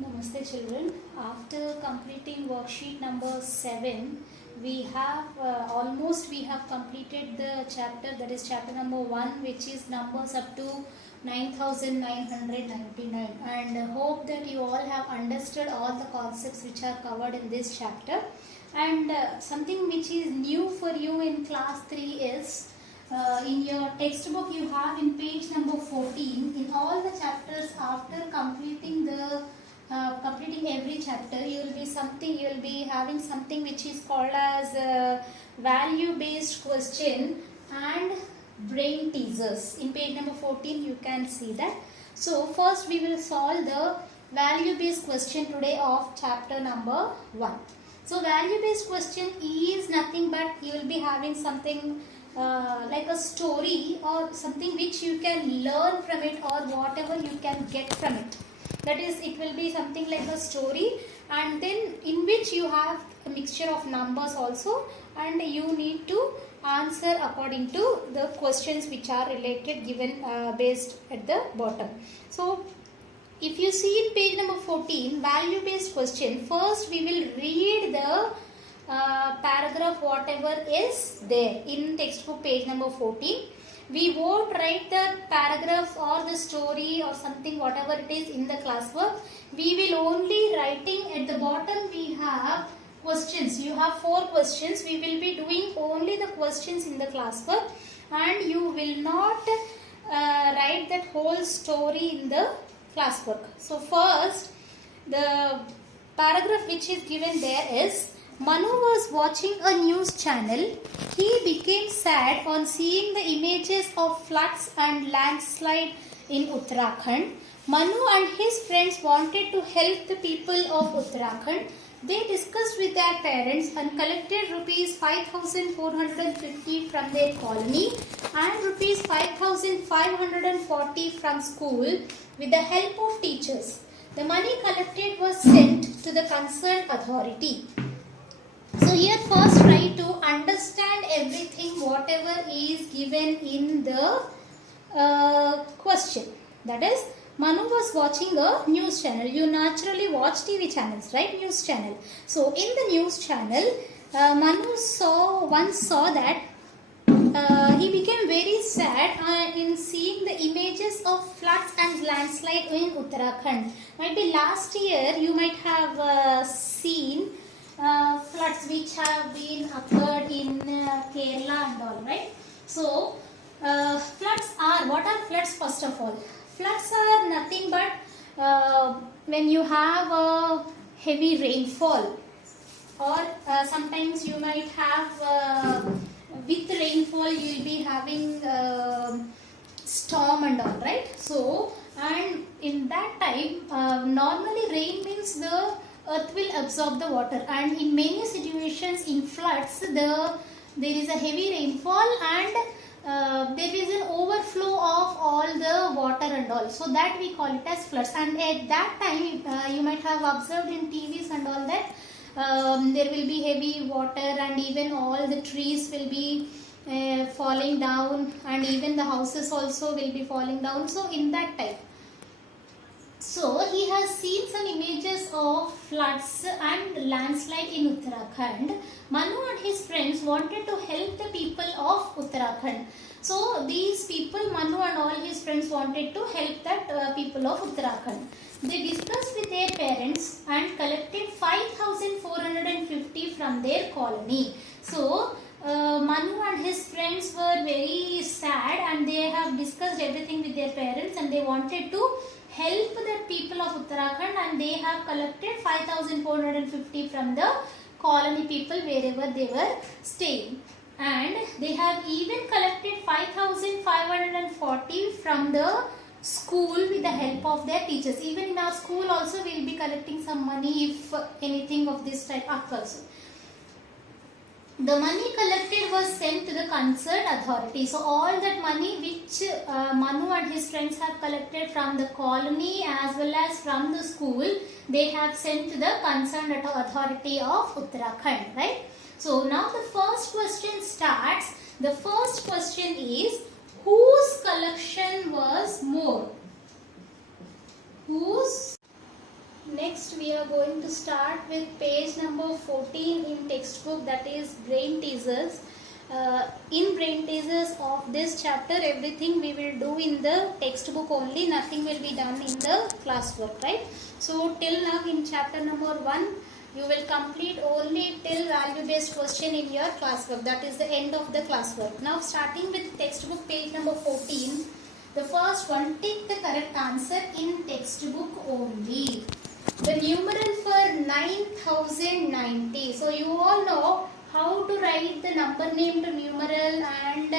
Namaste children. After completing worksheet number 7, we have completed the chapter, that is chapter number 1, which is numbers up to 9999, and hope that you all have understood all the concepts which are covered in this chapter. And something which is new for you in class 3 is in your textbook you have in page number 14, in all the chapters, after completing every chapter, you will be having something which is called as value based question and brain teasers. In page number 14 you can see that. So first we will solve the value based question today of chapter number 1. So value based question is nothing but you will be having something like a story or something which you can learn from it, or whatever you can get from it. That is, it will be something like a story, and then in which you have a mixture of numbers also, and you need to answer according to the questions which are related, given based at the bottom. So if you see in page number 14, value based question, first we will read the paragraph whatever is there in textbook page number 14. We won't write the paragraph or the story or something, whatever it is in the classwork. We will only writing at the bottom. We have questions. You have 4 questions. We will be doing only the questions in the classwork, and you will not write that whole story in the classwork. So first, the paragraph which is given there is, Manu was watching a news channel. He became sad on seeing the images of floods and landslide in Uttarakhand. Manu and his friends wanted to help the people of Uttarakhand. They discussed with their parents and collected rupees 5,450 from their colony and rupees 5,540 from school with the help of teachers. The money collected was sent to the concerned authority. So here first try to understand everything whatever is given in the question. That is, Manu was watching a news channel. You naturally watch TV channels, right? News channel. So in the news channel, Manu saw that he became very sad in seeing the images of floods and landslide in Uttarakhand. Maybe last year you might have seen floods which have been occurred in Kerala and all, right? So what are floods first of all? Floods are nothing but when you have a heavy rainfall, or sometimes you might have with rainfall you will be having storm and all, right? So, and in that time normally rain means the earth will absorb the water, and in many situations in floods there is a heavy rainfall and there is an overflow of all the water and all, so that we call it as floods. And at that time you might have observed in TVs and all that there will be heavy water, and even all the trees will be falling down, and even the houses also will be falling down. So in that time, so he has seen some images of floods and landslide in Uttarakhand. Manu and his friends wanted to help the people of Uttarakhand. So these people, Manu and all his friends, wanted to help that people of Uttarakhand. They discussed with their parents and collected 5,450 from their colony. So Manu and his friends were very sad, and they have discussed everything with their parents, and they wanted to help the people of Uttarakhand, and they have collected 5,450 from the colony people wherever they were staying. And they have even collected 5,540 from the school with the help of their teachers. Even in our school also we will be collecting some money if anything of this type occurs. The money collected was sent to the concerned authority. So all that money which Manu and his friends have collected from the colony as well as from the school, they have sent to the concerned authority of Uttarakhand, right? So now the first question starts. The first question is, whose collection was more? Whose? next we are going to start with page number 14 in textbook, that is brain teasers. In brain teasers of this chapter, everything we will do in the textbook only, nothing will be done in the classwork, right? So till now in chapter number 1, you will complete only till value based question in your classwork, that is the end of the classwork. Now starting with textbook page number 14, the first one, take the correct answer in textbook only. The numeral for 9090. So you all know how to write the number name to numeral and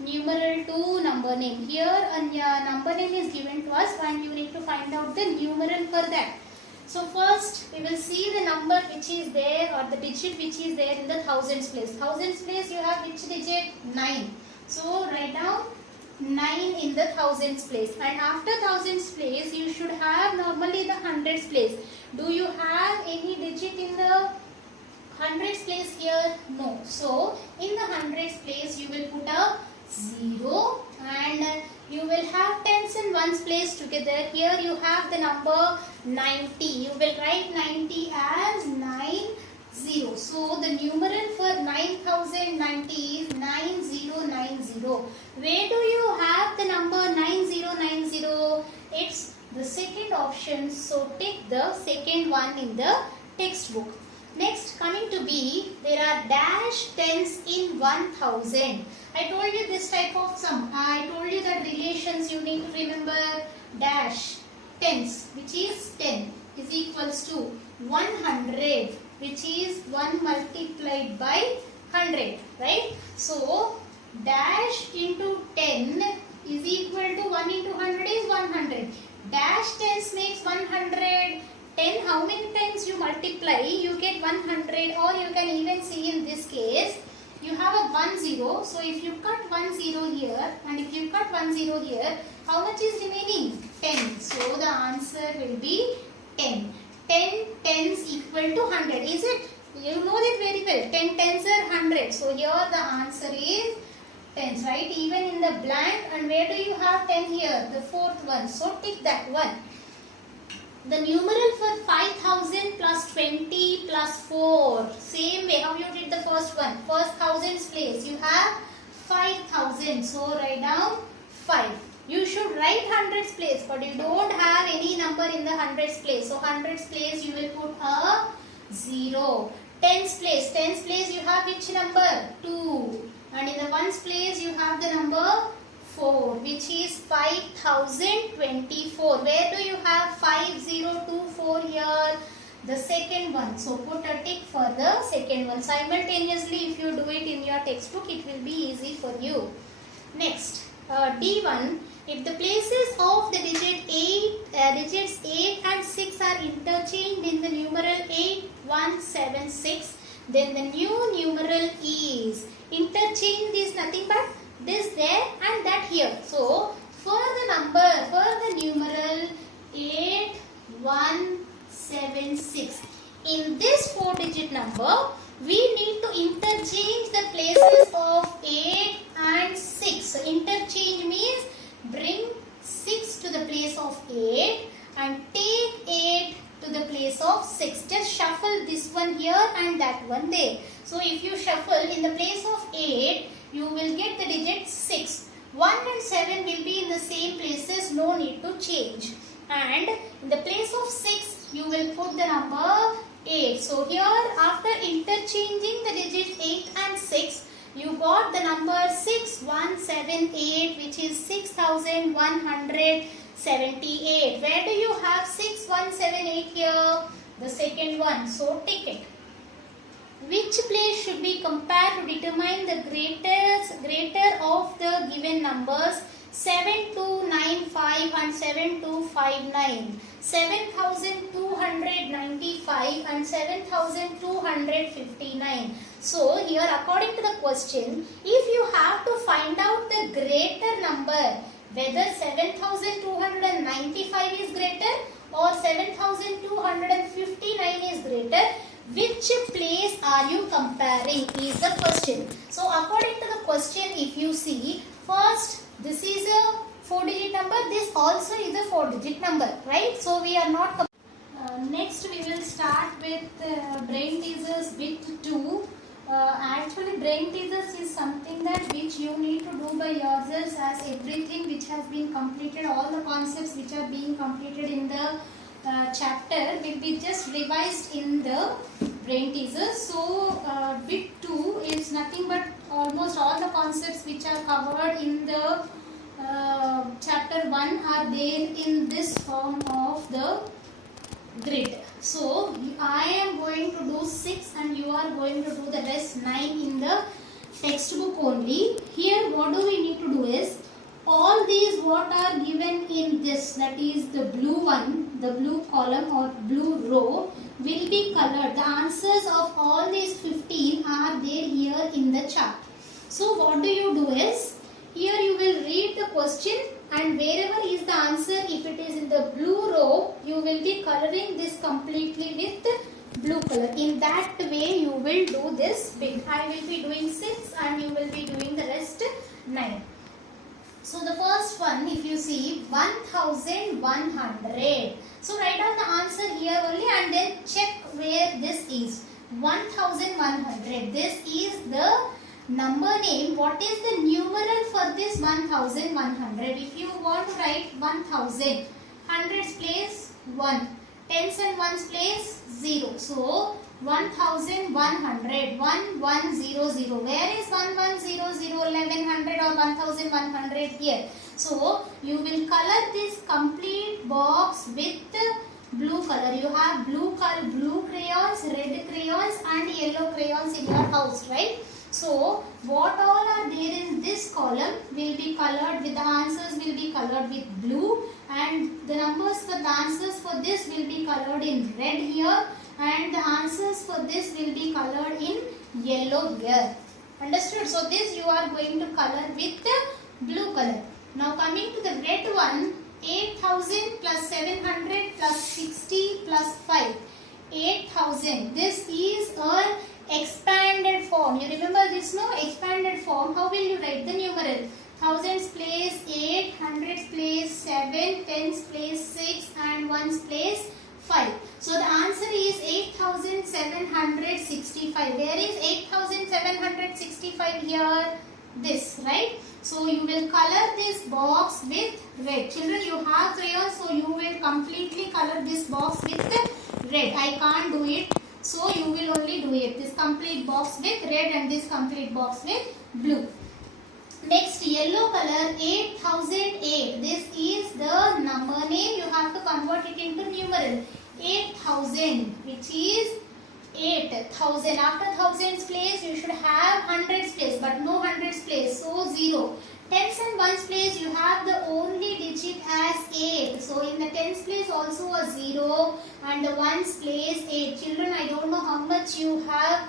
numeral to number name. Here a number name is given to us and you need to find out the numeral for that. So first we will see the number which is there, or the digit which is there in the thousands place. Thousands place you have which digit? 9. So write down 9 in the thousands place, and after thousands place you should have normally the hundreds place. Do you have any digit in the hundreds place here? No. So in the hundreds place you will put a 0 and you will have tens in ones place together. Here you have the number 90. You will write 90 as 90. So the numeral for 9090 is 9090. Where do you have the number 9090? It's the second option. So take the second one in the textbook. Next, coming to B, there are dash tens in 1000. I told you this type of sum. I told you that relations you need to remember. Dash tens, which is 10, is equals to 100, which is 1 multiplied by 100, right? So dash into 10 is equal to 1 into 100 is 100. Dash tens makes 100. 10, how many times you multiply, you get 100, or you can even see in this case, you have a 1 0. So if you cut 1 0 here and if you cut 1 0 here, how much is remaining? 10. So the answer will be 10. 10 tens equal to 100, is it? You know that very well. 10 tens are 100. So here the answer is tens, right? Even in the blank. And where do you have 10 here? The fourth one. So tick that one. The numeral for 5000 plus 20 plus 4. Same way how you did the first one. First thousands place. You have 5000. So write down 5. You should write hundreds place, but you don't have any number in the hundreds place. So hundreds place you will put a 0. Tens place. Tens place you have which number? 2. And in the ones place you have the number 4, which is 5024. Where do you have 5024 here? The second one. So put a tick for the second one. Simultaneously, if you do it in your textbook, it will be easy for you. Next, D1. If the places of the digits 8 and 6 are interchanged in the numeral 8176, then the new numeral is interchanged is nothing but this there and that here. So for the numeral 8176, in this 4-digit number, we need to interchange the places of 8 and 6. So interchange means bring 6 to the place of 8 and take 8 to the place of 6. Just shuffle this one here and that one there. So if you shuffle in the place of 8, you will get the digit 6. 1 and 7 will be in the same places, no need to change. And in the place of 6, you will put the number 8. So here, after interchanging the digits 8 and 6, you got the number 6178, which is 6178. Where do you have 6178 here? The second one. So take it. Which place should be compared to determine the greater of the given numbers 7295 and 7259? 7295 and 7259. So here, according to the question, if you have to find out the greater number, whether 7295 is greater or 7259 is greater, which place are you comparing is the question. So according to the question, if you see, first this is a 4-digit number, this also is a 4-digit number, right? So we are not next we will start with brain teasers bit 2. Actually brain teasers is something that which you need to do by yourselves, as everything which has been completed, all the concepts which are being completed in the chapter will be just revised in the brain teasers. So bit 2 is nothing but almost all the concepts which are covered in the chapter 1 are there in this form of the grid. So I am going to do 6 and you are going to do the rest 9 in the textbook only. Here what do we need to do is, all these what are given in this, that is the blue one, the blue column or blue row will be colored. The answers of all these 15 are there here in the chart. So what do you do is, here you will read the question and wherever is the answer, if it is in the blue row, you will be coloring this completely with blue color. In that way you will do this bit. I will be doing 6 and you will be doing the rest 9. So the first one, if you see 1100. So write down the answer here only and then check where this is. 1100. This is the number name. What is the numeral for this 1100? If you want to write 1000, hundreds place 1, tens and ones place 0. So 1100, 1100. Where is 1100, 1100 or 1100 here? So you will color this complete box with blue color. You have blue crayons, red crayons and yellow crayons in your house, right? So what all are there in this column will be colored with, the answers will be colored with blue, and the numbers for the answers for this will be colored in red here, and the answers for this will be colored in yellow here. Understood? So this you are going to color with the blue color. Now coming to the red one, 8000 plus 700 plus 60 plus 5. 8000. This is a expanded form. You remember this, no? Expanded form. How will you write the numeral? Thousands place 8, hundreds place 7, tens place 6 and ones place 5. So the answer is 8765. Where is 8765 here? This, right? So you will color this box with red. Children, you have crayons, so you will completely color this box with red. I can't do it, so you will only do it. This complete box with red and this complete box with blue. Next, yellow color 8008. This is the number name. You have to convert it into numeral. 8000, which is 8000. After thousands place, you should have hundreds place, but no hundreds place, so 0. Tens and ones place, you have the only digit as 8. So in the tens place also a 0 and the ones place 8. Children, I don't know how much you have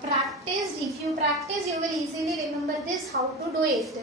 practiced. If you practice, you will easily remember this, how to do it.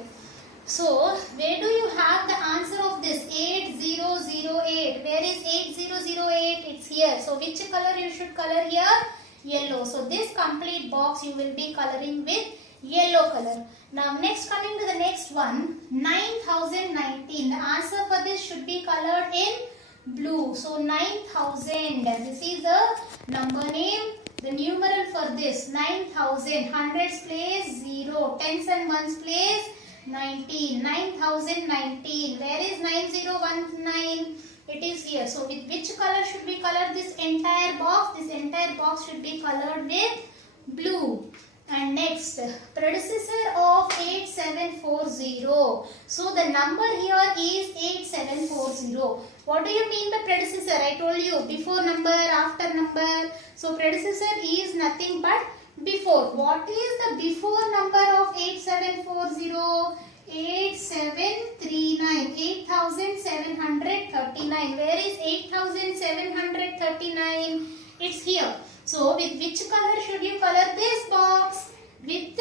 So where do you have the answer of this? 8008. Where is 8008? It's here. So which color you should color here? Yellow. So this complete box you will be coloring with yellow color. Now next, coming to the next one, 9019. The answer for this should be colored in blue. So 9000. This is the number name. The numeral for this 9000. Hundreds place 0. Tens and ones place 19. 9019. Where is 9019? It is here. So with which color should we color this entire box? This entire box should be colored with blue. And next, predecessor of 8740. So the number here is 8740. What do you mean by predecessor? I told you, before number, after number. So predecessor is nothing but before. What is the before number of 8740? 8739. 8739. Where is 8739? It's here. So with which color should you color this box? With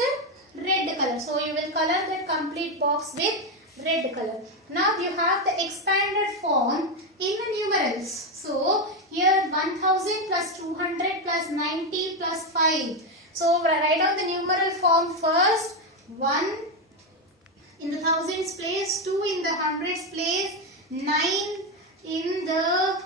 red color. So you will color the complete box with red color. Now you have the expanded form in the numerals. So here 1000 plus 200 plus 90 plus 5. So write down the numeral form first. 1 in the thousands place, 2 in the hundreds place, 9 in the